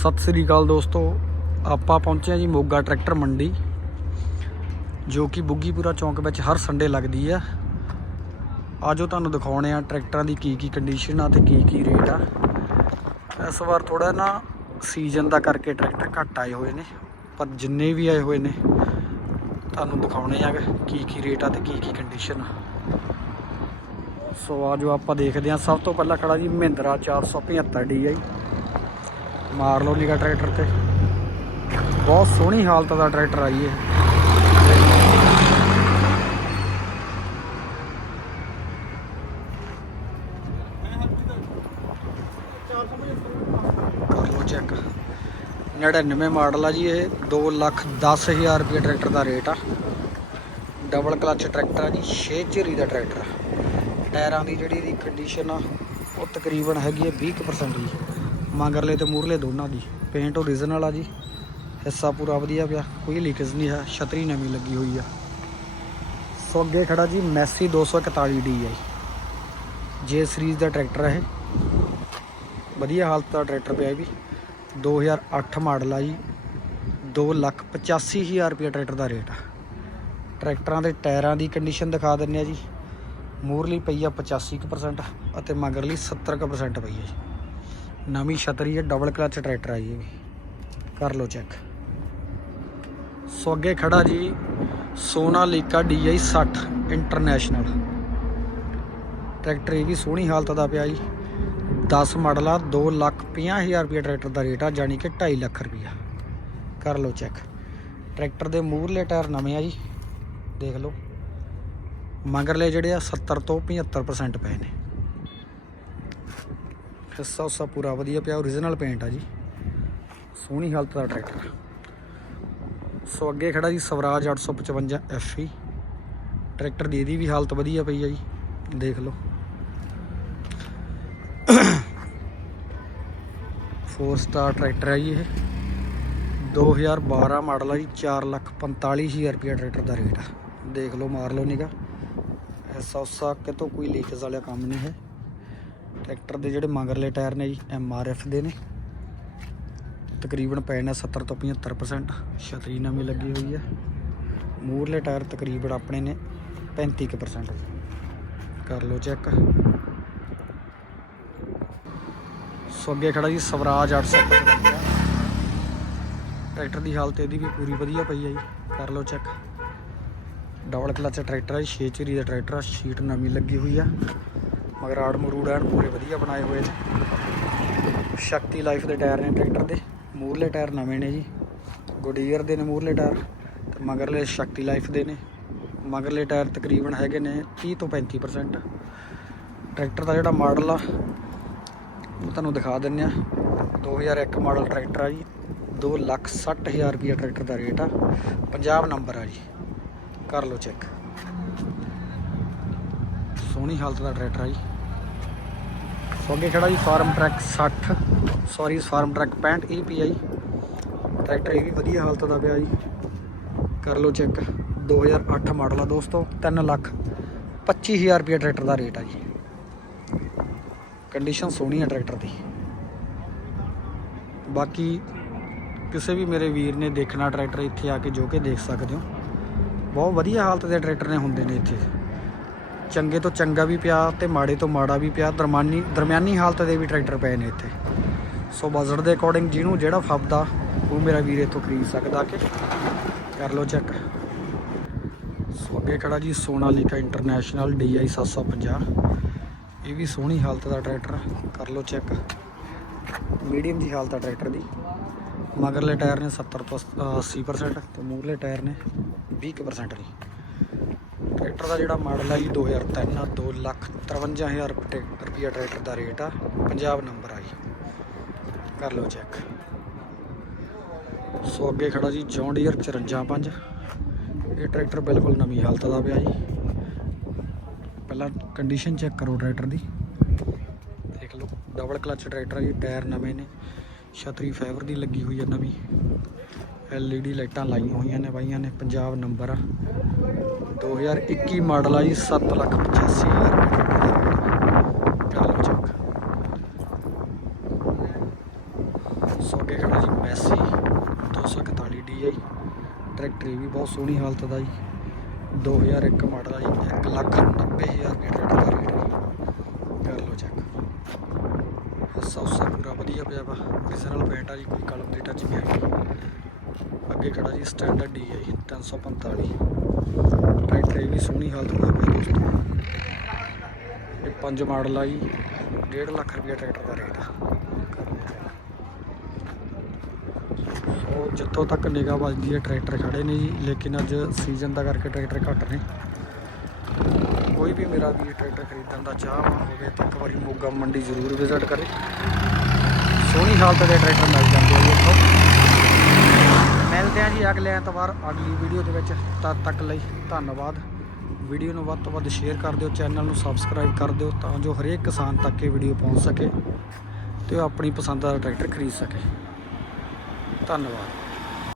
ਸਤਿ ਸ੍ਰੀ ਅਕਾਲ ਦੋਸਤੋ। ਆਪਾਂ ਪਹੁੰਚੇ ਹਾਂ ਜੀ ਮੋਗਾ ਟਰੈਕਟਰ ਮੰਡੀ, ਜੋ ਕਿ ਬੁੱਗੀਪੁਰਾ ਚੌਂਕ ਵਿੱਚ ਹਰ ਸੰਡੇ ਲੱਗਦੀ ਆ। ਆਜੋ ਤੁਹਾਨੂੰ ਦਿਖਾਉਣੇ ਆ ਟਰੈਕਟਰਾਂ ਦੀ ਕੀ ਕੀ ਕੰਡੀਸ਼ਨ ਆ ਤੇ ਕੀ ਕੀ ਰੇਟ ਆ। ਇਸ ਵਾਰ ਥੋੜਾ ਨਾ ਸੀਜ਼ਨ ਦਾ ਕਰਕੇ ਟਰੈਕਟਰ ਘੱਟ ਆਏ ਹੋਏ ਨੇ, ਪਰ ਜਿੰਨੇ ਵੀ ਆਏ ਹੋਏ ਨੇ, ਤੁਹਾਨੂੰ ਦਿਖਾਉਣੇ ਆ ਕੀ ਕੀ ਰੇਟ ਆ ਤੇ ਕੀ ਕੀ ਕੰਡੀਸ਼ਨ ਆ। ਸੋ ਆਜੋ ਆਪਾਂ ਦੇਖਦੇ ਹਾਂ। ਸਭ ਤੋਂ ਪਹਿਲਾਂ ਖੜਾ ਜੀ ਮਹਿੰਦਰਾ 475 DI ਮਾਰ ਲਓ ਨਿਗਾ ਟਰੈਕਟਰ ਤੇ। ਬਹੁਤ ਸੋਹਣੀ ਹਾਲਤ ਦਾ ਟਰੈਕਟਰ ਆਈ ਹੈ ਚੈੱਕ 99 ਮਾਡਲ ਆ ਜੀ ਇਹ। 2 ਲੱਖ 10 ਹਜ਼ਾਰ ਰੁਪਏ ਟਰੈਕਟਰ ਦਾ ਰੇਟ ਆ। ਡਬਲ ਕਲਚ ਟਰੈਕਟਰ ਆ ਜੀ 6 ਝੇਰੀ ਦਾ ਟਰੈਕਟਰ ਟਾਇਰਾਂ ਦੀ ਜਿਹੜੀ ਦੀ ਕੰਡੀਸ਼ਨ ਆ, ਉਹ ਤਕਰੀਬਨ ਹੈਗੀ ਹੈ 20% ਜੀ। ਮਗਰਲੇ ਤੇ ਮੂਰਲੇ ਦੋਨਾਂ ਦੀ। ਪੇਂਟ ਓਰੀਜਨਲ ਆ ਜੀ। ਹਿੱਸਾ ਪੂਰਾ ਵਧੀਆ ਪਿਆ। ਕੋਈ ਲੀਕੇਜ ਨਹੀਂ ਹੈ। ਛਤਰੀ ਨਵੀਂ ਲੱਗੀ ਹੋਈ ਆ। ਸੋ ਅੱਗੇ ਖੜਾ ਜੀ ਮੈਸੀ 241 ਡੀ ਹੈ ਜੇ। ਸੀਰੀਜ਼ ਦਾ ਟਰੈਕਟਰ ਹੈ ਇਹ। ਵਧੀਆ ਹਾਲਤ ਦਾ ਟਰੈਕਟਰ ਪਿਆ ਇਹ ਵੀ। 2008 ਮਾਡਲ ਆ ਜੀ। 285000 ਰੁਪਏ ਟਰੈਕਟਰ ਦਾ ਰੇਟ ਆ। ਟਰੈਕਟਰਾਂ ਦੇ ਟਾਇਰਾਂ ਦੀ ਕੰਡੀਸ਼ਨ ਦਿਖਾ ਦਿੰਨੇ ਆ ਜੀ। ਮੂਰਲੀ ਪਈ ਆ 85% ਅਤੇ ਮਗਰਲੀ 70% ਪਈ ਆ ਜੀ। ਨਵੀਂ ਛਤਰੀ ਹੈ ਡਬਲ ਕਲਚ ਟਰੈਕਟਰ ਆ ਜੀ ਇਹ ਵੀ। ਕਰ ਲਓ ਚੈੱਕ ਸੋ ਅੱਗੇ ਖੜਾ ਜੀ ਸੋਨਾਲੀਕਾ DI 60 ਇੰਟਰਨੈਸ਼ਨਲ ਟਰੈਕਟਰ ਇਹ ਵੀ ਸੋਹਣੀ ਹਾਲਤ ਦਾ ਪਿਆ ਜੀ। 10 ਮਾਡਲ ਆ 2 ਲੱਖ 50 ਹਜ਼ਾਰ ਰੁਪਏ ਟਰੈਕਟਰ ਦਾ ਰੇਟ ਆ ਜਾਨੀ ਕਿ 2.5 ਲੱਖ ਰੁਪਇਆ ਕਰ ਲਓ ਚੈੱਕ ਟਰੈਕਟਰ ਦੇ ਮੂਹਰਲੇ ਟਾਇਰ ਨਵੇਂ ਆ ਜੀ। ਦੇਖ ਲਓ। ਮਗਰਲੇ ਜਿਹੜੇ ਆ 70 ਤੋਂ 75% ਪਏ ਨੇ। ਹਿੱਸਾ ਉਸਾ ਪੂਰਾ ਵਧੀਆ ਪਿਆ ਓਰੀਜਨਲ ਪੇਂਟ ਆ ਜੀ। ਸੋਹਣੀ ਹਾਲਤ ਦਾ ਟਰੈਕਟਰ। ਸੋ ਅੱਗੇ ਖੜਾ ਜੀ ਸਵਰਾਜ 855 FE ਟਰੈਕਟਰ ਦੀ ਇਹਦੀ ਵੀ ਹਾਲਤ ਵਧੀਆ ਪਈ ਆ ਜੀ, ਦੇਖ ਲਓ। 4 ਸਟਾਰ ਟਰੈਕਟਰ ਹੈ ਜੀ ਇਹ। 2012 ਮਾਡਲ ਆ ਜੀ 445000 ਰੁਪਏ ਟਰੈਕਟਰ ਦਾ ਰੇਟ ਆ। ਦੇਖ ਲਓ, ਮਾਰ ਲਓ ਨਿਗਾ ਐਸਾ ਉਸਾ ਕਿਤੋਂ ਕੋਈ ਲੀਕੇਜ ਵਾਲਾ ਕੰਮ ਨਹੀਂ ਹੈ। ਟਰੈਕਟਰ ਦੇ ਜਿਹੜੇ ਮੰਗਰਲੇ ਟਾਇਰ ਨੇ ਜੀ ਐਫ ਦੇ ਨੇ। ਤਕਰੀਬਨ ਪਏ ਨੇ 70 ਤੋਂ 75% ਛਤਰੀ ਨਵੀਂ ਲੱਗੀ ਹੋਈ ਹੈ ਮੂਰਲੇ ਟਾਇਰ ਤਕਰੀਬਨ ਆਪਣੇ ਨੇ 35% ਕਰ ਲਓ ਚੈੱਕ। ਸੋ ਅੱਗੇ ਖੜਾ ਜੀ ਸਵਰਾਜ 855 ਟਰੈਕਟਰ ਦੀ ਹਾਲਤ ਇਹਦੀ ਵੀ ਪੂਰੀ ਵਧੀਆ ਪਈ ਹੈ ਜੀ। ਕਰ ਲਓ ਚੈੱਕ। ਡਬਲ ਕਲਚ ਟਰੈਕਟਰ ਹੈ 6 ਚਰੀ ਦਾ ਟਰੈਕਟਰ ਆ, ਸ਼ੀਟ ਨਵੀਂ ਲੱਗੀ ਹੋਈ ਆ। ਮਗਰਾੜ ਮਰੂੜ ਐਨ ਪੂਰੇ ਵਧੀਆ ਬਣਾਏ ਹੋਏ ਨੇ। ਸ਼ਕਤੀ ਲਾਈਫ ਦੇ ਟਾਇਰ ਨੇ ਟਰੈਕਟਰ ਦੇ। ਮੂਰਲੇ ਟਾਇਰ ਨਵੇਂ ਨੇ ਜੀ। ਗੁਡੀਅਰ ਦੇ ਨੇ ਮੂਰਲੇ ਟਾਇਰ ਤੇ ਮਗਰਲੇ ਸ਼ਕਤੀ ਲਾਈਫ ਦੇ ਨੇ। ਮਗਰਲੇ ਟਾਇਰ ਤਕਰੀਬਨ ਹੈਗੇ ਨੇ 30 ਤੋਂ 35% ਟਰੈਕਟਰ ਦਾ ਜਿਹੜਾ ਮਾਡਲ ਆ, ਉਹ ਤੁਹਾਨੂੰ ਦਿਖਾ ਦਿੰਨੇ ਆ 2001 ਮਾਡਲ ਟਰੈਕਟਰ ਆ ਜੀ। 2 ਲੱਖ 60 ਹਜ਼ਾਰ ਰੁਪਏ ਟਰੈਕਟਰ ਦਾ ਰੇਟ ਆ। ਪੰਜਾਬ ਨੰਬਰ ਆ ਜੀ। ਕਰ ਲਓ ਚੈੱਕ ਸੋਹਣੀ ਹਾਲਤ ਦਾ ਟਰੈਕਟਰ ਆ ਜੀ। ਸੋ ਅੱਗੇ ਖੜਾ ਜੀ, Farmtrac 60 sorry Farmtrac 65 EPI tractor ਇਹ ਵੀ ਵਧੀਆ ਹਾਲਤ ਦਾ ਪਿਆ ਜੀ। ਕਰ ਲਓ ਚੈੱਕ 2008 ਮਾਡਲ ਆ ਦੋਸਤੋ 3 ਲੱਖ 25000 ਰੁਪਏ ਟਰੈਕਟਰ ਦਾ ਰੇਟ ਆ ਜੀ। ਕੰਡੀਸ਼ਨ ਸੋਹਣੀ ਆ ਟਰੈਕਟਰ ਦੀ। ਬਾਕੀ ਕਿਸੇ ਵੀ ਮੇਰੇ ਵੀਰ ਨੇ ਦੇਖਣਾ ਟਰੈਕਟਰ ਇੱਥੇ ਆ ਕੇ ਜੋ ਕਿ ਦੇਖ ਸਕਦੇ ਹੋ। ਬਹੁਤ ਵਧੀਆ ਹਾਲਤ ਦੇ ਟਰੈਕਟਰ ਨੇ ਹੁੰਦੇ ਨੇ ਇੱਥੇ। ਚੰਗੇ ਤੋਂ ਚੰਗਾ ਵੀ ਪਿਆ ਤੇ ਮਾੜੇ ਤੋਂ ਮਾੜਾ ਵੀ ਪਿਆ। ਦਰਮਾਨੀ ਦਰਮਿਆਨੀ ਹਾਲਤ ਦੇ ਵੀ ਟਰੈਕਟਰ ਪਏ ਨੇ ਇੱਥੇ। ਸੋ ਬਜਟ ਦੇ ਅਕੋਰਡਿੰਗ ਜਿਹਨੂੰ ਜਿਹੜਾ ਫੱਬਦਾ, ਉਹ ਮੇਰਾ ਵੀਰ ਇੱਥੋਂ ਖਰੀਦ ਸਕਦਾ ਕਿ। ਕਰ ਲਓ ਚੈੱਕ ਸੋ ਅੱਗੇ ਖੜਾ ਜੀ ਸੋਨਾਲੀਕਾ ਇੰਟਰਨੈਸ਼ਨਲ DI 750 ਇਹ ਵੀ ਸੋਹਣੀ ਹਾਲਤ ਦਾ ਟਰੈਕਟਰ ਕਰ ਲਓ ਚੈੱਕ ਮੀਡੀਅਮ ਦੀ ਹਾਲਤ ਆ ਟਰੈਕਟਰ ਦੀ। ਮਗਰਲੇ ਟਾਇਰ ਨੇ 70 ਤੋਂ 80% ਤੇ ਮੂਹਰਲੇ ਟਾਇਰ ਨੇ 20% ਨੇ। ਟਰੈਕਟਰ ਦਾ ਜਿਹੜਾ ਮਾਡਲ ਹੈ ਜੀ 2003 ਆ 2 ਲੱਖ 53000 ਰੁਪਏ ਰੁਪਿਆ ਟਰੈਕਟਰ ਦਾ ਰੇਟ ਆ ਪੰਜਾਬ ਨੰਬਰ ਆ ਜੀ। ਕਰ ਲਓ ਚੈੱਕ ਸੋ ਅੱਗੇ ਖੜਾ ਜੀ ਜੌਨ ਡੀਅਰ 545 ਇਹ ਟਰੈਕਟਰ ਬਿਲਕੁਲ ਨਵੀਂ ਹਾਲਤ ਦਾ ਪਿਆ ਜੀ। ਪਹਿਲਾਂ ਕੰਡੀਸ਼ਨ ਚੈੱਕ ਕਰੋ ਟਰੈਕਟਰ ਦੀ। ਦੇਖ ਲਓ ਡਬਲ ਕਲਚ ਟਰੈਕਟਰ ਆ ਜੀ, ਟਾਇਰ ਨਵੇਂ ਨੇ। ਛਤਰੀ ਫਾਈਬਰ ਦੀ ਲੱਗੀ ਹੋਈ ਹੈ ਨਵੀਂ। LED ਲਾਈਟਾਂ ਲਾਈਆਂ ਹੋਈਆਂ ਨੇ ਬਾਈਆਂ ਨੇ, ਪੰਜਾਬ ਨੰਬਰ ਆ। 2021 ਮਾਡਲ ਆ ਜੀ 7 ਲੱਖ 85 ਹਜ਼ਾਰ ਕਰ ਲਓ ਚੈੱਕ। ਸੋ ਅੱਗੇ ਖੜਾ ਜੀ, ਮੈਸੀ 241 DI ਟਰੈਕਟਰ ਇਹ ਵੀ ਬਹੁਤ ਸੋਹਣੀ ਹਾਲਤ ਦਾ ਜੀ। 2001 ਮਾਡਲ ਆ ਜੀ 1 ਲੱਖ 90 ਹਜ਼ਾਰ ਰੁਪਏ ਦਾ ਰੇਟ ਕਰ ਲਓ ਚੈੱਕ। ਹਿੱਸਾ ਉਸਾ ਪੂਰਾ ਵਧੀਆ ਪਿਆ ਵਾ। ਰੀਜਨਲ ਪੇਂਟ ਆ ਜੀ, ਕੋਈ ਕਲਮ ਦੀ ਟੱਚ ਨਹੀਂ ਹੈਗੀ ਅੱਗੇ ਖੜਾ ਜੀ ਸਟੈਂਡਰਡ ਡੀ ਹੈ DI 345 ਟਰੈਕਟਰ ਇਹ ਵੀ ਸੋਹਣੀ ਹਾਲਤ ਦਾ ਪਿਆ ਦੋਸਤੋ। ਇਹ ਪੰਜ ਮਾਡਲ ਆ ਜੀ 1.5 ਲੱਖ ਰੁਪਏ ਟਰੈਕਟਰ ਦਾ ਰੇਟ ਆ। ਸੋ ਜਿੱਥੋਂ ਤੱਕ ਨਿਗਾਹ ਵੱਜਦੀ ਹੈ, ਟਰੈਕਟਰ ਖੜੇ ਨੇ ਜੀ, ਲੇਕਿਨ ਅੱਜ ਸੀਜ਼ਨ ਦਾ ਕਰਕੇ ਟਰੈਕਟਰ ਘੱਟ ਨੇ। ਕੋਈ ਵੀ ਮੇਰਾ ਵੀ ਟਰੈਕਟਰ ਖਰੀਦਣ ਦਾ ਚਾਹਵਾਨ ਹੋਵੇ ਤਾਂ ਇੱਕ ਵਾਰੀ ਮੋਗਾ ਮੰਡੀ ਜ਼ਰੂਰ ਵਿਜ਼ਿਟ ਕਰੇ। ਸੋਹਣੀ ਹਾਲਤ ਦੇ ਟਰੈਕਟਰ ਮਿਲ ਜਾਂਦੇ ਆ ਜੀ ਇੱਥੋਂ। ਮਿਲਦੇ ਆ ਜੀ ਅਗਲੇ ਐਤਵਾਰ, ਅਗਲੀ ਵੀਡੀਓ ਦੇ ਵਿੱਚ। ਤਦ ਤੱਕ ਲਈ ਧੰਨਵਾਦ। ਵੀਡੀਓ ਨੂੰ ਵੱਧ ਤੋਂ ਵੱਧ ਸ਼ੇਅਰ ਕਰ ਦਿਓ ਚੈਨਲ ਨੂੰ ਸਬਸਕ੍ਰਾਈਬ ਕਰ ਦਿਓ, ਤਾਂ ਜੋ ਹਰੇਕ ਕਿਸਾਨ ਤੱਕ ਇਹ ਵੀਡੀਓ ਪਹੁੰਚ ਸਕੇ ਤੇ ਉਹ ਆਪਣੀ ਪਸੰਦ ਦਾ ਟਰੈਕਟਰ ਖਰੀਦ ਸਕੇ। ਧੰਨਵਾਦ।